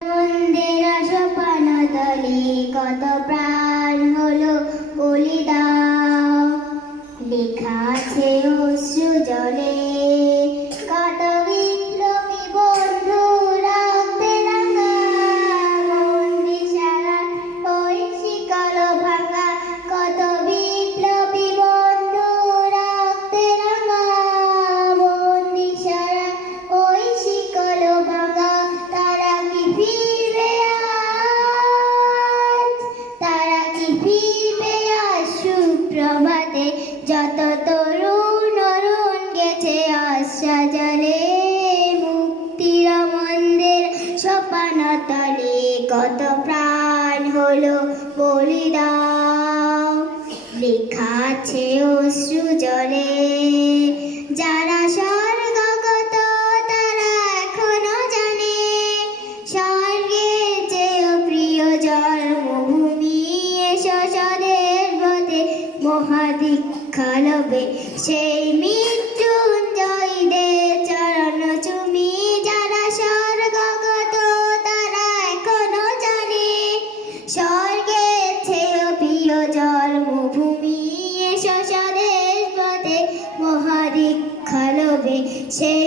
মন্দির সোপানতলে কত প্রাণ হলো বলিদান, লেখা আছে অশ্রু জলে কত বিপ্লবী বন্ধু রক্তে রাঙা, বন্দিশালা ওই শিকল ভাঙা, কত বিপ্লবী বন্ধু রক্তে রাঙা, বন্দিশালা ওই শিকল ভাঙা। তারা কি ফিরবে আজ, তারা কি ফিরবে আজ সুপ্রভাতে, যত তরুণ অরুণ গেছে আশা জলে, মুক্তির মন্দির সোপানতলে কত প্রাণ হলো বলিদান, লেখা আছে অশ্রু জলে। যারা স্বর্গগত তারা এখনো জানে, স্বর্গের চেয়েও প্রিয় জন্মভূমি, এসো স্বদের পথে মহাদীক্ষা লবে, সেই মৃত্যুঞ্জয়ীদের চরণ চুমি। যারা স্বর্গগত তারা এখনো জানে, স্বর্গের চেয়েও প্রিয় জন্মভূমি, এসো স্বদের পথে মহাদীক্ষা লবে, সেই